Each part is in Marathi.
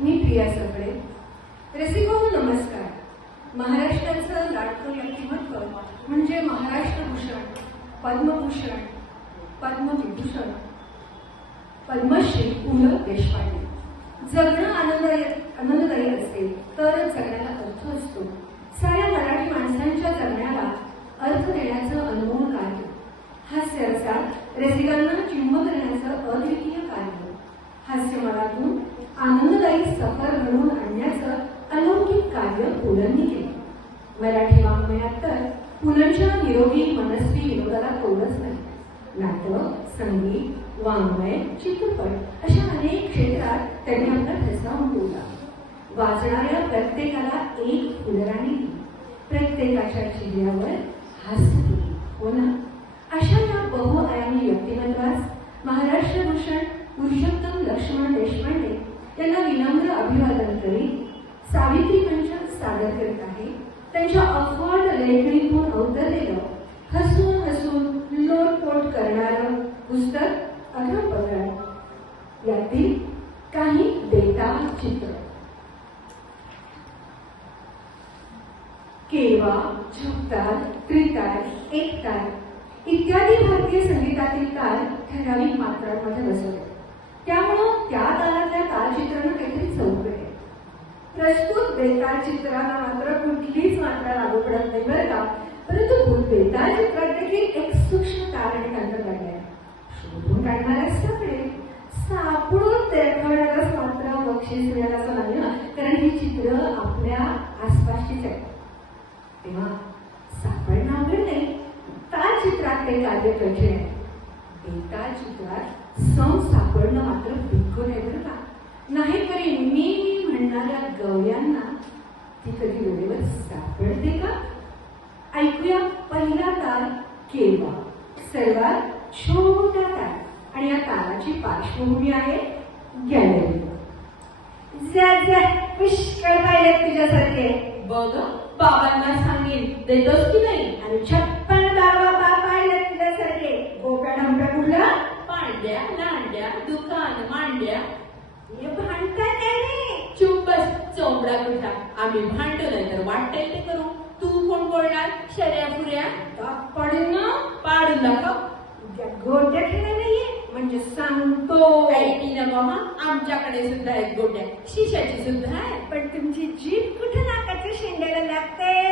मी प्रिया सगळे. रसिको नमस्कार. महाराष्ट्राचं लाडकं व्यक्तिमत्व म्हणजे महाराष्ट्रभूषण पद्मभूषण पद्मविभूषण. पद्मश्री पु देशपांडे. जगणं आनंददायी आनंददायी असेल तरच जगण्याला अर्थ असतो. साऱ्या मराठी माणसांच्या जगण्याला अर्थ देण्याचं अनुभव कार्य. हास्य अर्थात रसिकांना चिंब करण्याचं अद्वितीय कार्य हास्यमळातून आनंददायी सफर घडवून आणण्याचं अलौकिक कार्य पुलंनी केलं. मराठी वाङ्मयात तर पुलंच्या निरोगी मनस्वी विनोदाला तोडच नाही. नाटक संगीत वाङ्मय चित्रपट अशा अनेक क्षेत्रात त्यांनी आपला ठसा उमटवला. वाचणाऱ्या प्रत्येकाला एक फुलराणी दिली. प्रत्येकाच्या चेहऱ्यावर हास्य दिली हो ना अशा या बहुआयामी व्यक्तिमत्वास महाराष्ट्र भूषण पुरुषोत्तम लक्ष्मण देशपांडे यांना विनम्र अभिवादन करीत सावित्री मंच सादर करत आहे त्यांच्या अफवाट लेखणीतून अवतरलेलं हसून हसून लोटपोट करणारं पुस्तक अग्रम यातील काही देता चित्र केवा झुकताल त्रिताल एकताल इत्यादी भारतीय संगीतातील ताल ठराविक मात्रांमध्ये बसवले. त्यामुळं त्या तालात प्रस्तुत बेताळ चित्रांना मात्र कुठलीच मात्रा लागू पडत नाही बरं का? परंतु बेताळ चित्रात देखील एक सूक्ष्म कारण अंतर्गत आहे शोधून काढणाऱ्या सगळे सापडून तेरखवण्यालाच मात्र बक्षीस मिळेल असं नाही ना कारण ही चित्र आपल्या आसपासचीच आहेत. तेव्हा सापडणं अवघड नाही. ताल चित्रात ते कार्य कठीण आहे बेताल चित्रात सम सापडणं मात्र बिलकुल आहे बरं का? नाही तरी मी येणाऱ्या म्हणणाऱ्या ती कधी वेळेवर सापडते का? ऐकूया पहिला तार केवा सर्वात छोटा तार आणि या ताराची पार्श्वभूमी आहे गॅलरी. पुष्कळ पाहिले तुझ्यासारखे. बघ बाबांना सांगेन देतोस की नाही? आणि छप्पन बाबा बाबा पाहिले तुझ्यासारखे. गोप्या ढंप्या कुठला पांड्या लांड्या दुख मांड्या हे भांडता काय रे चुप बस चोंबडा कुठला आम्ही भांडलो नाही तर वाटतंय ते करू. तू कोण बोलणार? शर्या फुऱ्या पाडून पाडून दाखव. गोट्या खेळायला नाहीये. म्हणजे सांगतो. ऐकी ना मामा आमच्याकडे सुद्धा आहेत गोट्या. शिशाची सुद्धा आहे. पण तुमची जीभ कुठे नाकाच्या शेंड्याला लागते?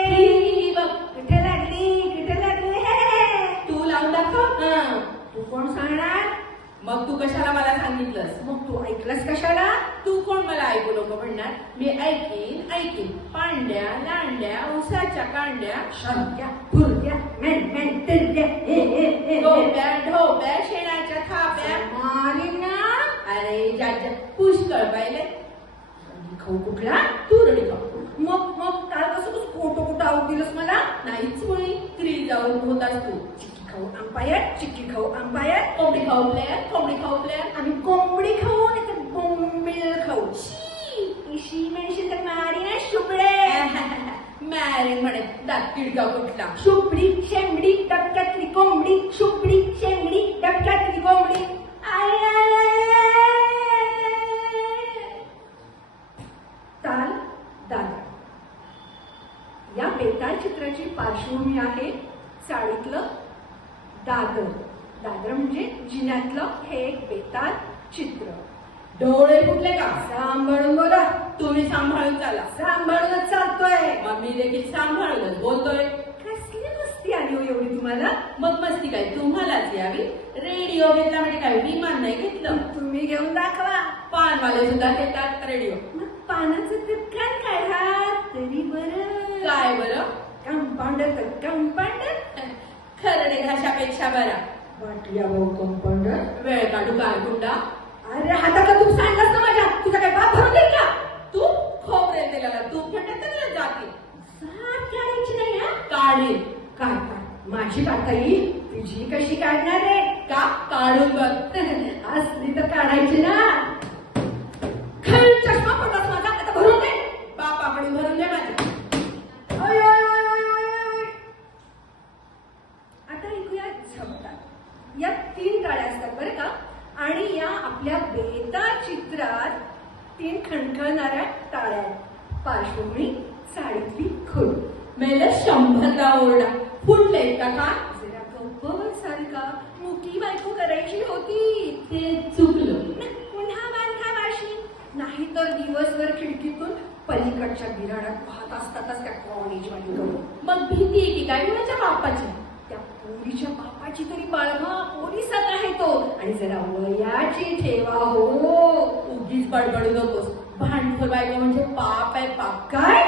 मग तू कशाला मला सांगितलंस? मग तू ऐकलंस कशाला? तू कोण मला ऐकू नको म्हणणार? मी ऐकीन ऐकीन. पांड्या लांड्या उसाच्या कांड्या. शंक्या फुरक्या मेन मेन ढोब्या शेणाच्या थाप्या मालिना अरे ज्या ज्या. पुष्कळ पाहिले. खाऊ कुठला? तुरडी खाऊ. मग मग काल कसं खोटं कुठं आऊट दिलंस मला? नाहीच मुळी स्त्री जाऊन होतास तू. अंपायर चिक्की खाऊ अंपायर कोंबडी खाऊ प्लेअर कोंबडी खाऊ प्लेअर आम्ही कोंबडी खाऊ नाही तर बोंबील खाऊ शी इशी म्हणशील तर मारी ना शुबडे मॅरेन म्हणे दात किडका कुठला शुबडी शेंबडी डबक्यातली कोंबडी शुबडी शेंबडी डबक्यातली कोंबडी. ताल या बेताल चित्राची पार्श्वभूमी आहे. म्हणजे जिन्यातलं हे एक बेताल चित्र. डोळे फुटले का? सांभाळून बोला. तुम्ही सांभाळून चाला. सांभाळूनच चालतोय. मग मी देखील सांभाळूनच बोलतोय. कसली मस्ती आली हो एवढी तुम्हाला? मग मस्ती काय? तुम्हालाच यावी? रेडिओ घेतला म्हणजे काय? विमान नाही घेतलं. तुम्ही घेऊन दाखवा. पानवाले सुद्धा घेतात रेडिओ. मग पानाचं काय हा तरी बरं. काय बरं? कंपाऊंडर तर कंपाऊंडर खरडे घाशापेक्षा बरा. वाटल्या भाऊ कंपाऊंडर. वेळ काढू काय गुंडा? अरे हातातला तूप सांडलास ना माझ्या? तुझा काय बाप भरून देईल का? तू खोबरे दिलेला तू फटत तुला जाते साथ काढायची नाही हा? काढील काय काय? माझी येईल तुझी कशी काढणार रे? का? काढून बघ. असली तर काढायची ना खर चष्मा पडलास माझा आता भरून दे बापाकडून भरून दे माझ्या ओय, ओय, ओय, ओय, ओय, ओय. आता ऐकूया झपटा या तीन टाळ्या असतात बरं का आणि या आपल्या बेता चित्रात खणखणणाऱ्या टाळ्या पार्श्वभूमी साडीतली खूण मेलं शंभरदा ओरडा फुटले का? जरा गप्पवर सारिका. मुकी बायको करायची होती. ते चुकलं. पुन्हा बांधा माशी. नाहीतर दिवसभर खिडकीतून पलीकडच्या बिराडात पाहत असतातच त्या कॉलेज मग भीती की काय कोणाच्या बापाची? त्या पोरीच्या बापाची तरी बाळगा पोलिसात आहे तो. आणि जरा वयाची ठेवा हो. उगीच बडबडू नकोस. भांडखोर बायको म्हणजे पाप आहे पाप काय?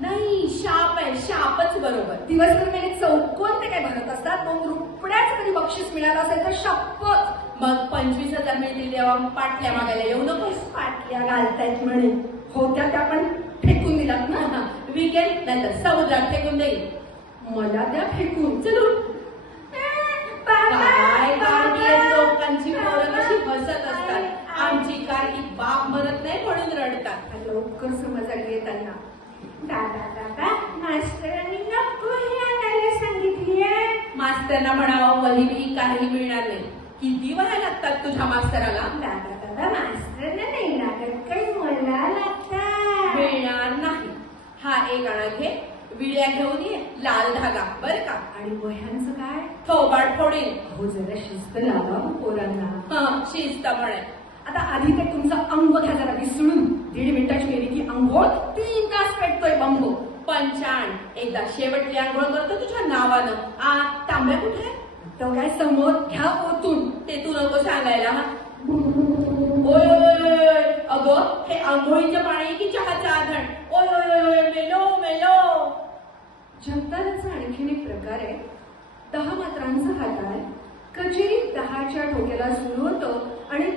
नाही शाप आहे शापच बरोबर. दिवसभर मेले चौकोन ते काय भरत असतात? मग रुपड्याच कधी बक्षीस मिळालं असेल तर शपथ. मग पंचवीस हजार मिळतील तेव्हा पाटल्या मागायला येऊ नकोस. पाटल्या घालतायत म्हणे. होत्या त्या पण फेकून दिलात ना. विकेल नाहीतर समुद्रात फेकून देईल. मला त्या फेकून. चलू काय बारबी लोकांची पोरं कशी बसत असतात आमची कारकी बाप म्हणत नाही म्हणून रडतात लवकर समज आली आहे त्यांना दादा दादा मास्तरांनी नको हे आणायला सांगितली मास्तरना म्हणावं बिही काही मिळणार नाही. किती वह्या लागतात तुझ्या मास्तराला. मास्तरांना नाही. लागत काही मला लागतात. मिळणार नाही. हा एक आणा घे. विड्या घेऊन ये. लाल धागा. बर का? आणि वह्यांचं काय? थोबाड फोडील अहो जरा शिस्त लावा हो पोरांना. हं, शिस्त म्हणे आता आधी ते तुमचं अंग घ्या जरा विसळून. दीड मिनिटाची मेली की अंघोळ. तीन तास पेटतोय बंबो. पंचाण एकदा शेवटली आंघोळ करतो तुझ्या नावानं. आ तांब्या कुठे? तेवढ्या तो काय समोर घ्या ओतून. ते तू नको सांगायला हा. ओय ओय अगं हे आंघोळीचं पाणी की चहाचं आधण ओय ओय ओय मेलो मेलो. जगताराचा आणखीन एक प्रकार आहे. दहा मात्रांचा हाताळ कचेरी दहाच्या ठोक्याला सुरू होतो आणि